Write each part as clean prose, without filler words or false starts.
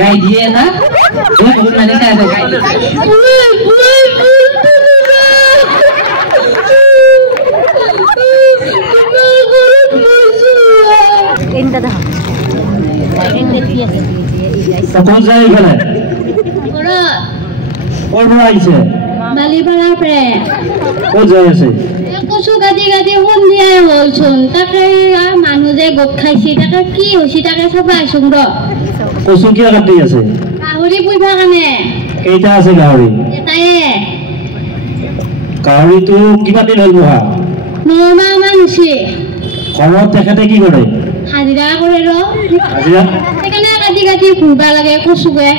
গাই দিয়ে না তুমি কবুল না দিছে আছে গাই এন্ডা দাও এন্ডা দিয়ে কোন জায়গায় গেলে বড় ওর বড় আইছে বালিপাড়া প্রে কোন জায়গায় আছে কচু কাটি কাটি সন্ধিয়াই হলচোন তাকে মানুহ যে গোট খাইছি তাকে কি হৈছে তাকে চাব আইছোন ৰ কচু কিয় কাটি আছে গাহৰি পুহিবা কাৰণে কেইটা আছে গাহৰি এটায়ে গাহৰিটো কিমান দিন হ'ল পোহা 9 মাহ মান হৈছে ঘৰত তেখেতে কি কৰে হাজিৰা কৰে ৰ হাজিৰা সেইকাৰণে কাটি কাটি ফুৰিব লাগে কচুকে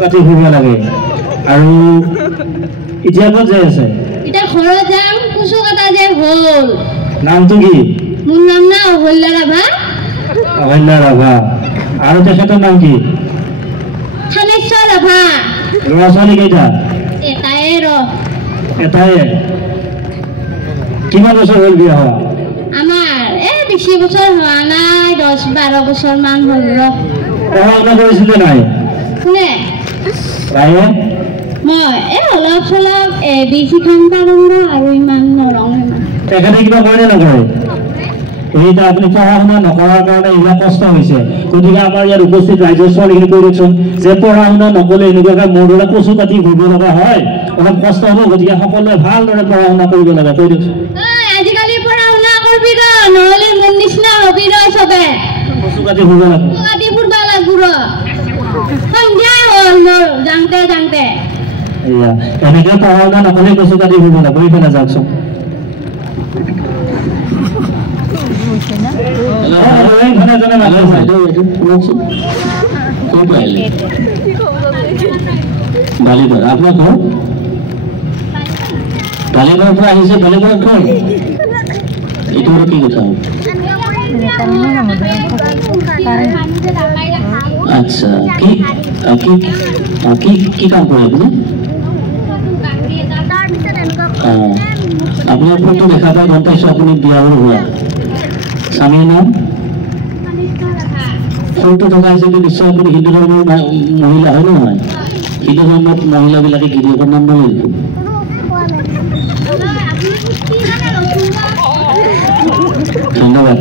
কাটি ফুৰিব লাগে আৰু এতিয়া ক'ত যাই আছে এতিয়া ঘৰত যাম কচু কাটা যে হ'ল নামটো কি মোৰ নাম না অহল্যা ৰাভা অহল্যা ৰাভা আৰু তেখেতৰ নাম কি থানেশ্বৰ ৰাভা ল'ৰা ছোৱালী কেইটা এটায়ে ৰ এটাই কিমান বছৰ হ'ল বিয়া হোৱা আমাৰ বেছি বছৰ হোৱা নাই 10-12 বছৰ মান হ'ল ৰ পঢ়া শুনা কৰিছিলে নাই কোনে ৰায়ে মই অলপ চলপ বেছি খান পাৰোঁ আৰু ইমান নৰং ইমান তেখেতে কিবা কৰে নকৰে এইটা আপুনি পঢ়া শুনা নকৰাৰ কাৰণে ইমান কষ্ট হৈছে গতিকে আমাৰ ইয়াত উপস্থিত ৰাইজৰ ছোৱালীখিনি কৈ দিয়কচোন যে পঢ়া শুনা নকলে এনেকুৱাকে মোৰ দৰে কচু কাটি ঘূৰিব লগা হয় অলপ কষ্ট হ'ব গতিকে সকলোৱে ভালদৰে পঢ়া শুনা কৰিব লাগে কৈ দিয়কচোন আজিকালি পঢ়া শুনা কৰিবি ৰ নহ'লে মোৰ নিচিনা হবি ৰ চবে কচু কাটি ঘূৰিব লাগে কাটি ফুৰিব লাগিব ৰ সন্ধিয়াই হ'ল মোৰ যাওঁতে যাওঁতে এয়া এনেকৈ পঢ়া শুনা নকলে কচু কাটি ঘূৰিব লাগে এইফালে যাওকচোন বালিপাৰা আপোনাৰ ঘৰ বালিপাৰাৰ পৰা আহিছে বালিপাৰাত ঘৰ এইটো আৰু কি কথা আচ্ছা কি কাম কৰে আপুনি আপোনাৰ ফটো দেখা পাই গম পাইছোঁ আপুনি বিয়া হোৱা স্বামীৰ নাম ফটো থকা হৈছে যে নিশ্চয় আপুনি হিন্দু ধৰ্মৰ মহিলা হয় নহয় হিন্দু ধৰ্মত মহিলাবিলাকে গিৰিয়েকৰ নাম নলয় ধন্যবাদ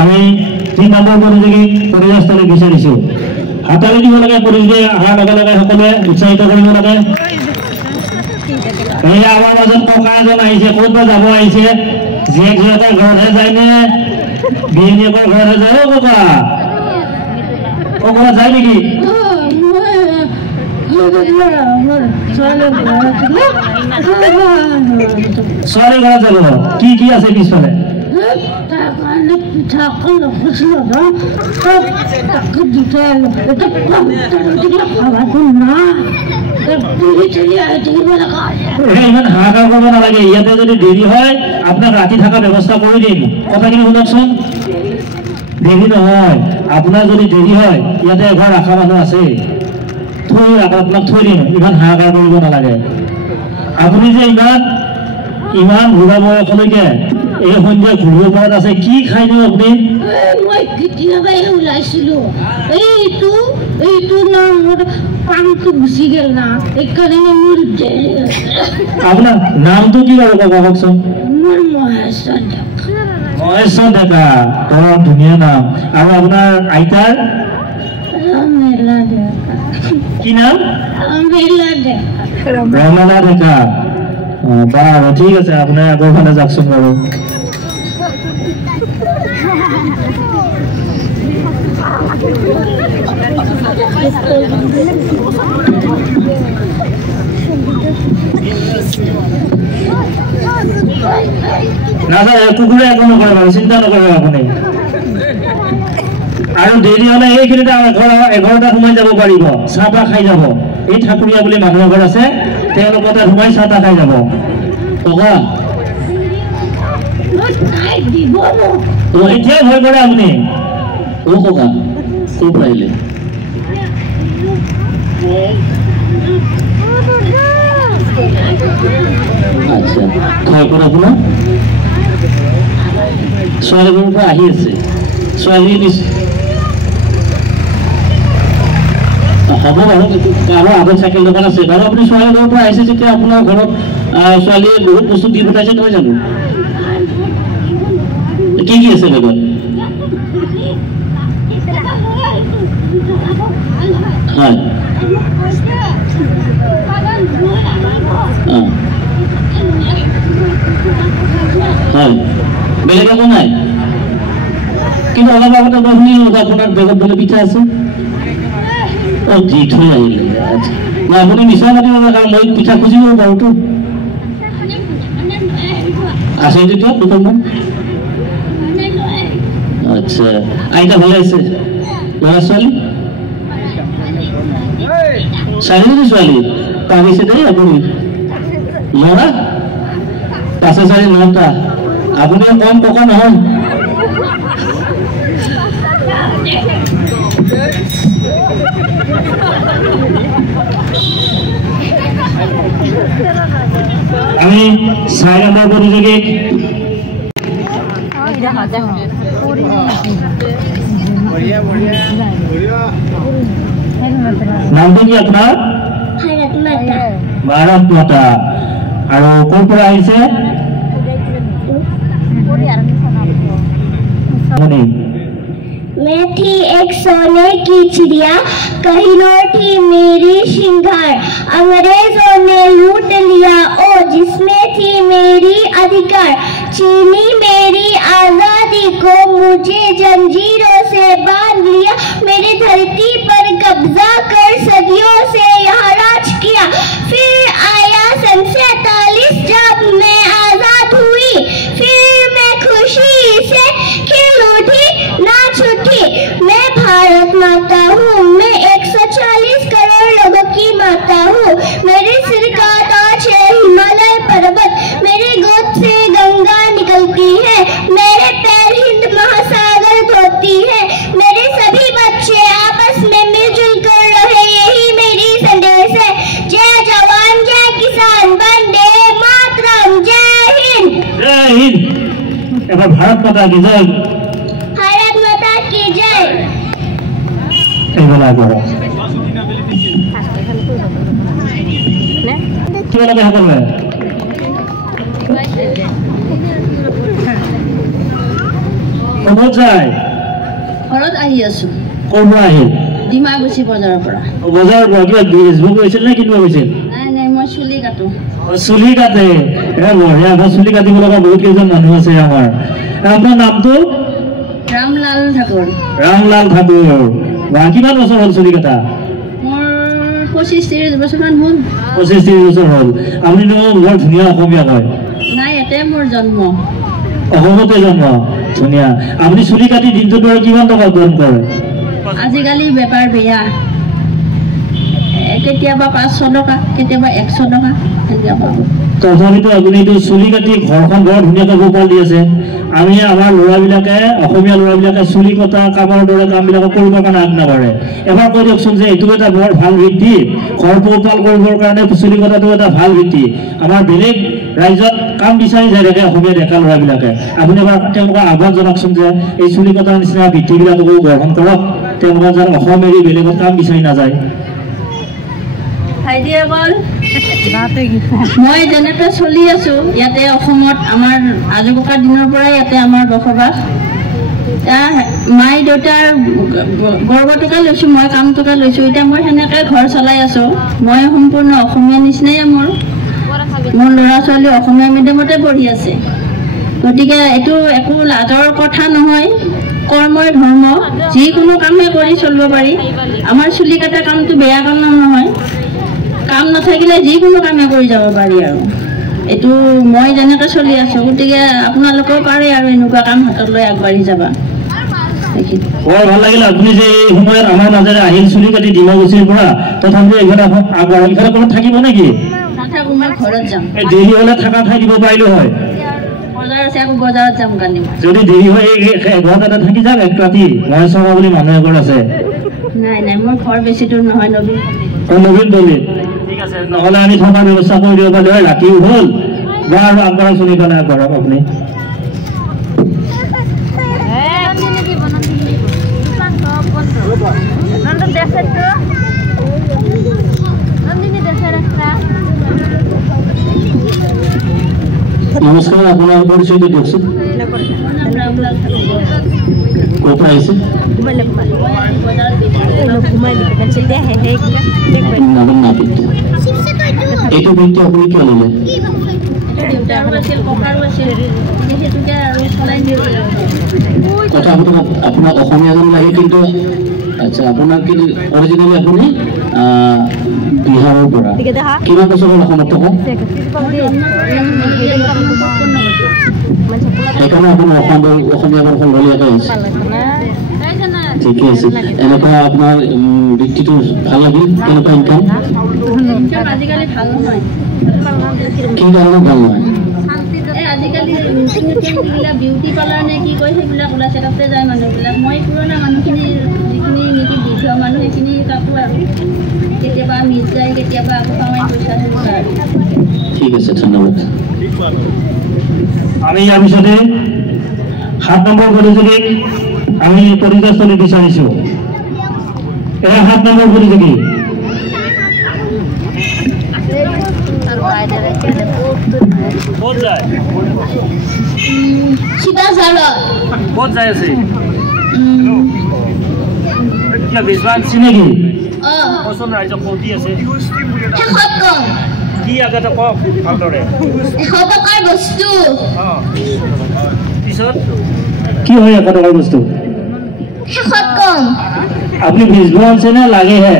আমি 3 নম্বৰ পৰিৱেশস্থলী বিচাৰিছোঁ হাতালি দিব লাগে পৰিৱেশ অহাৰ লগে লগে সকলোৱে উৎসাহিত কৰিব লাগে এই আমাৰ মাজত ককা এজন আহিছে ক'ত বা যাব আহিছে জীয়েক জীয়েকৰ ঘৰতহে যায়নে বিয়েনীয়েকৰ ঘৰতহে যায় ককা ক'ৰবাত যায় নেকি ছোৱালী ঘৰত যাব কি কি আছে পিছফালে ইমান হাহাকাৰ কৰিব নালাগে ইয়াতে যদি দেৰি হয় আপোনাক ৰাতি থকা ব্যৱস্থা কৰি দিম কথাখিনি শুনকচোন দেৰি নহয় আপোনাৰ যদি দেৰি হয় ইয়াতে এঘৰ ৰখা মানুহ আছে আপোনাক থৈ দিম ইমান হাহাকাৰ কৰিব নালাগে আপুনি যে ইমান বুঢ়া বয়সলৈকে এই সন্ধিয়া ঘূৰিব পৰাত আছে কি খাইনো আপুনি মই কেতিয়াবাই ওলাইছিলো এইটো নামৰ পানীটো গুচি গেল না এইকাৰণে মোৰ আপোনাৰ নামটো কি বাৰু কব কওকচোন মোৰ মহেশ্বৰ ডেকা মহেশ্বৰ ডেকা বৰ ধুনীয়া নাম আৰু আপোনাৰ আইতাৰ ৰমেলা ডেকা কি নাম ৰমেলা ডেকা ৰমেলা ডেকা বাৰু ঠিক আছে আপোনাৰ আগৰ ফালে যাওকচোন বাৰু কুকুৰে একো নকৰে বাৰু চিন্তা নকৰে আপুনি আৰু দেৰি হলে এইখিনিতে এঘৰটা সোমাই যাব পাৰিব চাহ তাহ খাই যাব এই ঠাকুৰীয়া বুলি মানুহ এঘৰ আছে তেওঁলোকৰ তাত সোমাই চাহ তাহ খাই যাব ককা এতিয়াই ভয় কৰে আপুনি ককা ক'ৰ পৰা আহিলে আচ্ছা ভয় কৰে আপোনাৰ ছোৱালীবোৰৰ পৰা আহি আছে ছোৱালী হ'ব বাৰু আৰু আগত চাইকেল দোকান আছে বাৰু আপুনি ছোৱালী ঘৰৰ পৰা আহিছে যেতিয়া আপোনাৰ ঘৰত ছোৱালীয়ে বহুত বস্তু দি পঠাইছে নহয় জানো কি কি আছে বেগত হয় হয় বেলেগ একো নাই কিন্তু অলপ আগতে মই শুনিলোঁ আপোনাৰ বেগত বোলে পিঠা আছে দি থৈ আহিলে মই আপুনি মিছা মাতিব কাৰণ মই পিঠা খুজিব পাৰোঁতো আছে তেতিয়া দুখনমান আচ্ছা আইতা ভালে আছে ল'ৰা ছোৱালী চাৰিজনী ছোৱালী পাৰিছে দেই আপুনি ল'ৰা 5-4-9টা আপুনি কম টকা নহয় আমি 4 নম্বৰ প্ৰতিযোগীক নামটো কি আপোনাৰ ভাৰত মাতা আৰু ক'ৰ পৰা আহিছে मैं थी एक सोने की चिड़िया कहीं थी मेरी श्रृंगार अंग्रेजों ने लूट लिया ओ जिसमें थी मेरी अधिकार छीनी मेरी आजादी को मुझे जंजीरों से बांध लिया मेरी धरती पर कब्जा कर सदियों से यहाँ राज किया फिर आया सन 47 जब मैं आजाद हुई फिर मैं खुशी से खिल उठी नाच उठी मैं भारत माता हूँ मैं 140 करोड़ लोगों की माता हूँ मेरे सिर का ताज है हिमालय पर्वत मेरे गोद से गंगा निकलती है मेरे पैर हिंद महासागर धोती है मेरे सभी बच्चे आपस में मिलजुल कर रहे यही मेरी संदेश है जय जवान जय किसान वंदे मातरम जय हिंद এবার ভারত মাতা কি জয় भारत माता की जय এইবেলা করো কি বলে দেখা করবে কত যায় ঘৰত আহি আছো ক'ৰ পৰা আহিল ডিমাগুচি বজাৰৰ পৰা বজাৰৰ পৰা কিবা বিজনেছ গৈছিল নে কিবা গৈছিল নাই নাই মই চুলি কাটো চুলি কাটে বঢ়িয়া আমাৰ চুলি কাটিব লগা বহুত কেইজন মানুহ আছে আমাৰ আপোনাৰ নামটো ৰামলাল ঠাকুৰ ৰামলাল ঠাকুৰ কিমান বছৰ হ'ল চুলি কাটা মোৰ 25-30 বছৰমান হ'ল 25-30 বছৰ হ'ল আপুনিতো বৰ ধুনীয়া অসমীয়া কয় নাই ইয়াতে মোৰ জন্ম অসমতে জন্ম ধুনীয়া আপুনি চুলি কাটি দিনটোত আৰু কিমান টকা উপাৰ্জন কৰে আজিকালি বেপাৰ বেয়া কেতিয়াবা 500 টকা কেতিয়াবা 100 টকা কেতিয়াবা তথাপিতো আপুনিতো চুলি কাটি ঘৰখন বৰ ধুনীয়াকৈ পোহপাল দি আছে আমি আমাৰ ল'ৰাবিলাকে অসমীয়া ল'ৰাবিলাকে চুলি কটা কামৰ দৰে কামবিলাক কৰিবৰ কাৰণে আগ নাবাঢ়ে এবাৰ কৈ দিয়কচোন যে এইটো এটা বৰ ভাল বৃত্তি ঘৰ পোহপাল কৰিবৰ কাৰণে চুলি কটাটো এটা ভাল বৃত্তি আমাৰ বেলেগ ৰাজ্যত কাম বিচাৰি যায় থাকে অসমীয়া ডেকা ল'ৰাবিলাকে আপুনি এবাৰ তেওঁলোকক আহ্বান জনাওকচোন যে এই চুলি কটাৰ নিচিনা বৃত্তিবিলাকো গ্ৰহণ কৰক তেওঁলোকে যেন অসম এৰি বেলেগত কাম বিচাৰি নাযায় মই যেনেকৈ চলি আছো ইয়াতে অসমত আমাৰ আজোককাৰ দিনৰ পৰাই ইয়াতে আমাৰ বসবাস মাই দেউতাৰ গৰ্বটোকে লৈছোঁ মই কামটোকে লৈছোঁ এতিয়া মই সেনেকৈ ঘৰ চলাই আছোঁ মই সম্পূৰ্ণ অসমীয়া নিচিনাই মোৰ ল'ৰা ছোৱালী অসমীয়া মিডিয়ামতে পঢ়ি আছে গতিকে এইটো একো লাজৰ কথা নহয় কৰ্মই ধৰ্ম যিকোনো কামেই কৰি চলিব পাৰি আমাৰ চুলি কাটা কামটো বেয়া কাম নহয় কাম নাথাকিলে যিকোনো কামে কৰি যাব পাৰি আৰু এইটো মই যেনেকৈ চলি আছোঁ গতিকে আপোনালোকেও পাৰে আৰু এনেকুৱা কাম হাতত লৈ আগবাঢ়ি যাবা বৰ ভাল লাগিল আপুনি যে এই সময়ত আমাৰ মাজেৰে আহিল চুলি কাটি ডিমাগুচিৰ পৰা তথাপিও এইফালে আগবাঢ়ি ইফালে ক'ৰবাত থাকিব নেকি নাথাকোঁ মই ঘৰত যাম দেৰি হ'লে থকা ঠাই দিব পাৰিলোঁ হয় বজাৰ আছে আকৌ বজাৰত যাম কালি যদি দেৰি হয় ঘৰত এটা থাকি যাম এক ৰাতি মই চাবা বুলি মানুহ এঘৰ আছে নাই নাই মোৰ ঘৰ বেছি দূৰ নহয় নবীন দলিত ঠিক আছে নহ'লে আমি থকাৰ ব্যৱস্থা কৰি দিব পাৰিলোঁ হয় ৰাতিও হ'ল বা আৰু আগবঢ়াই চলি পেলাই আগবঢ়াওক আপুনি আপোনাৰ পৰিচয়টো দিয়কচোন ক'ৰ পৰা আহিছে এইটো বৃত্তি আপুনি কিয় ল'লে কথা আপোনাক অসমীয়া যেন লাগে কিন্তু আচ্ছা আপোনাক কিন্তু অৰিজিনেলি আপুনি বিহাৰৰ পৰা কিমান বছৰ হ'ল অসমত থকা সেইকাৰণে আপোনাৰ অসমীয়া ভাষা ল'লিয়াকৈ আহিছে ঠিকে আছে এনেকুৱা আপোনাৰ বৃত্তিটো ভাল লাগিল কেনেকুৱা ইনকাম কি কাৰণে ভাল নহয় আজিকালি বিউটি পাৰ্লাৰ নে কি কয় সেইবিলাক ওলাইছে তাতে যায় মানুহবিলাক মই পুৰণা মানুহখিনি যিখিনি নেকি বৃদ্ধ মানুহ সেইখিনি কাপোৰ আৰু কেতিয়াবা মিছ যায় কেতিয়াবা আকৌ কামাই পইচা সেনেকুৱা আৰু ঠিক আছে ধন্যবাদ আমি ইয়াৰ পিছতে 7 নম্বৰ প্ৰতিযোগীক আমি প্ৰতিযোগিতা বিচাৰিছোঁ এয়া 7 নম্বৰ প্ৰতিযোগী ক'ত যায় ক'ত যায় আছে কিয় বিজবান চিনেকি কচোন ৰাইজক ক'ত আছে কি আগতে কওক ভালদৰে 100 টকাৰ বস্তু পিছত কি হয় 100 টকাৰ বস্তু শেষত কম আপুনি বিজব আনছে নে লাগেহে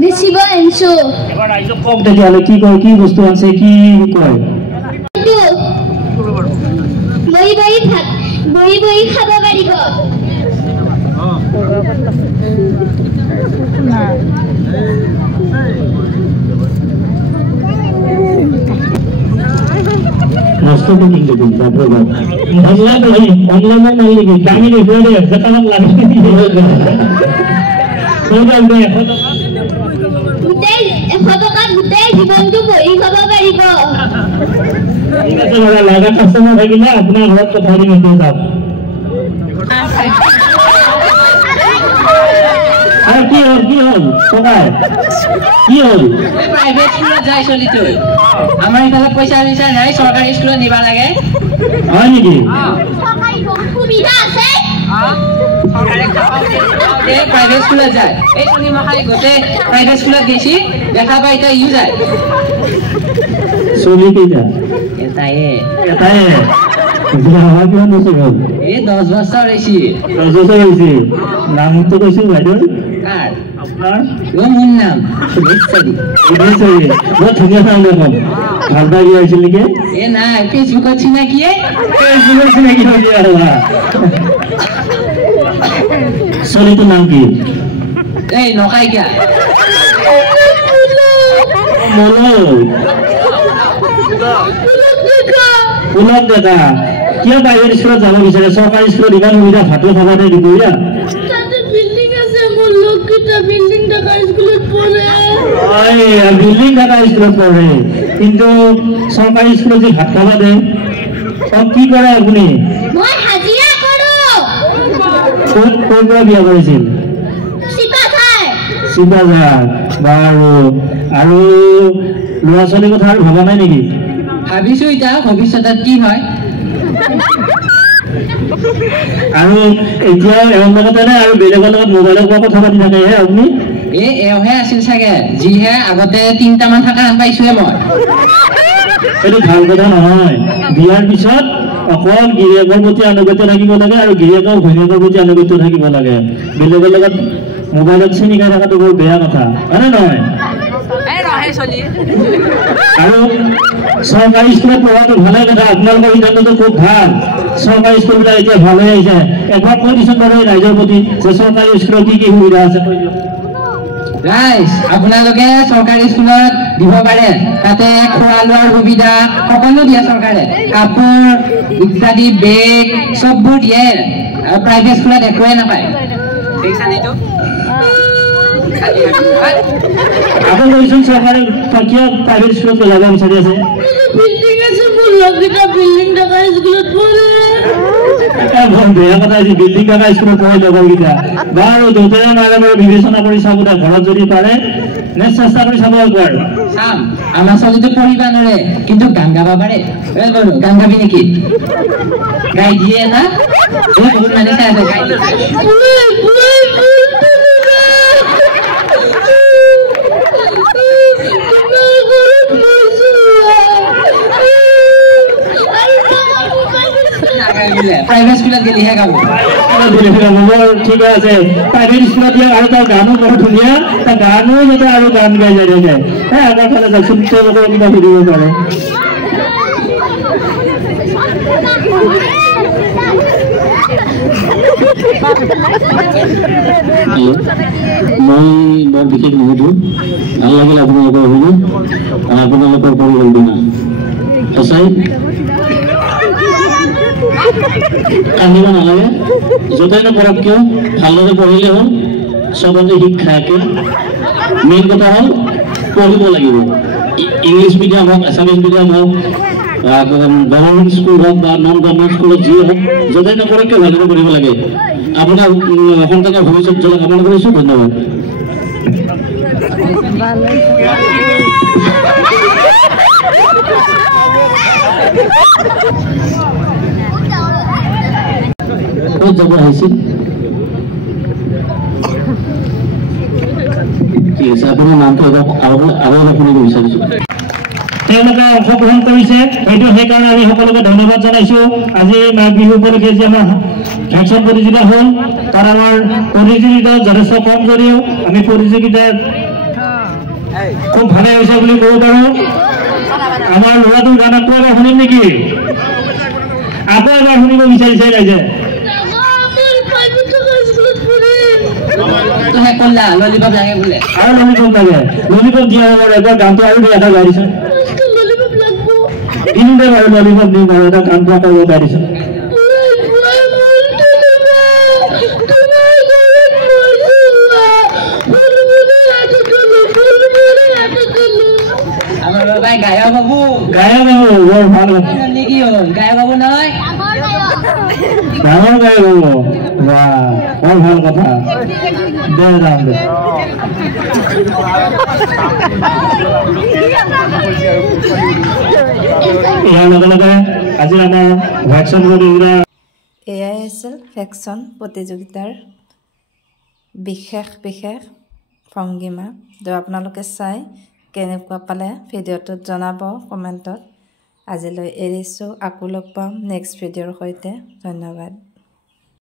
বেচিব আনিছো এবাৰ ৰাইজক কওক তেতিয়াহ'লে কি কয় কি বস্তু আনছে কি কয় বহি খাব পাৰিব মস্ত বুকিং দেখুন বাপৰে বাপ অনলাইন মাৰলি কি দামি ৰে ফেৰে যেটা লাগে গোটেই 100 টকাত গোটেই জীৱনটো বহি খাব পাৰিব ঠিক আছে দাদা লাগা কাস্টমাৰ থাকিলে আপোনাৰ ঘৰত কথা দি নিতে যাওক আর কি হল সবাই কি হল প্রাইভেট স্কুলত যাই চলিতো আমার এখানে পয়সা দিছা নাই সরকারি স্কুলত নিবা লাগে হয় নেকি সুবিধা আছে প্রাইভেট স্কুলত যায় এই শনি মাহাই গোটে প্রাইভেট স্কুলত গেছি দেখা পাই এটা ইউ যায় চলি কেইটা এটাই আমার কিমান বছৰ হ'ল এই 10 বছৰ হইছি 10 বছৰ হৈছে নামটো কৈছিল বাইদেউ কাৰ আপোনাৰ ও মোর নাম বেচরি বহুত ধুনীয়া নাম দেখোন ভাল লাগি আহিছিল নেকি এ না ফেসবুকত চিনাকি ফেচবুকত চিনাকি হৈ দিয়া চলিটোৰ নাম কি এই নকাই কিয়া পুলক ডেকা কিয় প্ৰাইভেট স্কুলত যাব বিচাৰে চৰকাৰী স্কুলত ইমান সুবিধা ভাতো খাব নাই দুপৰীয়া বিল্ডিং আছে মোৰ লোকটা বিল্ডিং ঢাকা স্কুলত পঢ়ে বিল্ডিং ঢাকা স্কুলত পঢ়ে কিন্তু চৰকাৰী স্কুলত যে ভাত খাব দে কি কৰে আপুনি মই হাজিৰা কৰো ক'ৰ পৰা বিয়া কৰিছিল চিপাঝাৰ বাৰু আৰু ল'ৰা ছোৱালীৰ কথা আৰু ভবা নাই নেকি ভাবিছো এটা ভবিষ্যতত কি হয় আৰু এতিয়া এওঁৰ লগতে নে আৰু বেলেগৰ লগত মোবাইলৰ পৰা কথা পাতি থাকেহে আপুনি এওঁহে আছিল চাগে যিহে আগতে 3টা মান থকা আন পাইছোহে মই এইটো ভাল কথা নহয় বিয়াৰ পিছত অকল গিৰিয়েকৰ প্ৰতি আনুগত্য থাকিব লাগে আৰু গিৰিয়েকৰ ঘৈণীয়েকৰ প্ৰতি আনুগত্য থাকিব লাগে বেলেগৰ লগত মোবাইলত চিনিকাই থকাটো বৰ বেয়া কথা হয়নে নহয় আৰু চৰকাৰী স্কুলত পঢ়াটো ভালে কথা আপোনালোকৰ সিদ্ধান্তটো খুব ভাল চৰকাৰী স্কুলবিলাক এতিয়া ভাল হৈ আহিছে এবাৰ কৈ দিছোঁ বাৰু ৰাইজৰ প্ৰতি যে চৰকাৰী স্কুলত কি কি সুবিধা আছে কৈ দিয়ক ৰাইজ আপোনালোকে চৰকাৰী স্কুলত দিব পাৰে তাতে খোৱা লোৱাৰ সুবিধা সকলো দিয়ে চৰকাৰে কাপোৰ ইত্যাদি বেগ সববোৰ দিয়ে প্ৰাইভেট স্কুলত একোৱে নাপায় দেখিছানেতো আকৌ কৈছোন চৰকাৰে কিয় প্ৰাইভেট স্কুলত যাব বিচাৰি আছে বিল্ডিং আছে মোৰ লোকটা বিল্ডিং ঢাকা স্কুলত পঢ়ে এটা বৰ বেয়া কথা আছে বিল্ডিং ঢাকা স্কুলত পঢ়াই লগৰকেইটা বাৰু দেউতাৰে মাৰে বাৰু বিবেচনা কৰি চাব ঘৰত যদি পাৰে নে চেষ্টা কৰি চাব একবাৰ চাম আমাৰ ছোৱালীটো পঢ়িবা নোৱাৰে কিন্তু গান গাব পাৰে গান গাবি নেকি গাই দিয়ে না বহুত মানে চাই আছে গাই প্ৰাইভেট স্কুলত গেলিহে গাব ঠিক আছে প্ৰাইভেট স্কুলত দিয়ে আৰু তাৰ গানো বৰ ধুনীয়া তাৰ গানো যাতে আৰু গান গাই যাই থাকে আমাৰ ফালে যাওকচোন তেওঁলোকৰ কিবা সুধিব পাৰে মই বৰ বিশেষ নুসুধো ভাল লাগিল আপোনালোকৰ শুনি আপোনালোকৰ পৰিকল্পনা সঁচাই কান্দিব নালাগে য'তেই নপঢ়ক কিয় ভালদৰে পঢ়িলে হ'ল চবতে শিক্ষা একে মেইন কথা হ'ল পঢ়িব লাগিব ইংলিছ মিডিয়াম হওক এছামিছ মিডিয়াম হওক গভৰ্ণমেণ্ট স্কুল হওক বা নন গভৰ্ণমেণ্ট স্কুলত যি হওক য'তেই নপঢ়ক কিয় ভালদৰে পঢ়িব লাগে আপোনাৰ সন্তানৰ ভৱিষ্যত জল কামনা কৰিছোঁ ধন্যবাদ ক'ত যাব আহিছিল ঠিক আছে আপোনাৰ নামটো আৰু শুনিব বিচাৰিছোঁ তেওঁলোকে অংশগ্ৰহণ কৰিছে হয়তো সেইকাৰণে আমি সকলোকে ধন্যবাদ জনাইছোঁ আজি মাঘ বিহু উপলক্ষে যে আমাৰ ভেকচিন প্ৰতিযোগিতা হ'ল তাৰ আমাৰ প্ৰতিযোগিতা যথেষ্ট কম যদিও আমি প্ৰতিযোগিতাত খুব ভালে হৈছে বুলি ক'ব পাৰোঁ আমাৰ ল'ৰাটোৰ গান আকৌ এবাৰ শুনিম নেকি আকৌ এবাৰ শুনিব বিচাৰিছে ৰাইজে ললিপপ লাগে বোলে আৰু ললিপপ লাগে ললিপপ দিয়া হ'ব এবাৰ গানটো আৰু দুই এটা গাই দিছে কিনিলে বাৰু ললিপপ দিম আৰু এটা গানটো আকৌ গাই দিছে গায়ক বাবু বৰ ভাল কি হ'ল গায়ক বাবু নহয় ডাঙৰ গায়ক বাবু বাহ বৰ ভাল কথা দে যাম দে ইয়াৰ লগে লগে আজি আমাৰ ভেকচিন প্ৰতিযোগিতা এয়াই আছিল ভেকচিন প্ৰতিযোগিতাৰ বিশেষ ভংগীমা তো আপোনালোকে চাই কেনেকুৱা পালে ভিডিঅ'টোত জনাব কমেণ্টত আজিলৈ এৰিছোঁ আকৌ লগ পাম নেক্সট ভিডিঅ'ৰ সৈতে ধন্যবাদ